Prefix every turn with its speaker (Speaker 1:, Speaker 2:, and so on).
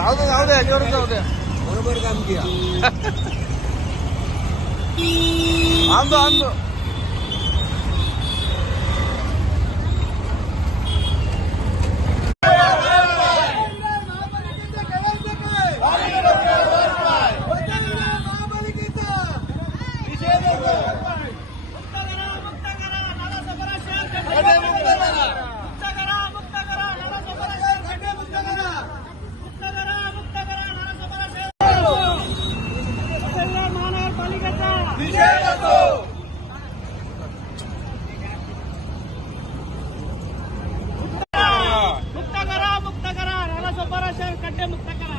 Speaker 1: जाऊ दे जाऊ दे याच्यावरच जाऊ दे
Speaker 2: बरोबर काम किया
Speaker 1: आणतो आणतो
Speaker 2: ಮುಕ್ತ ಕರ ಮುಕ್ತ ಕರ ರಸಗೊಬ್ಬರ ಕಡ್ಡೆ ಮುಕ್ತ ಕರ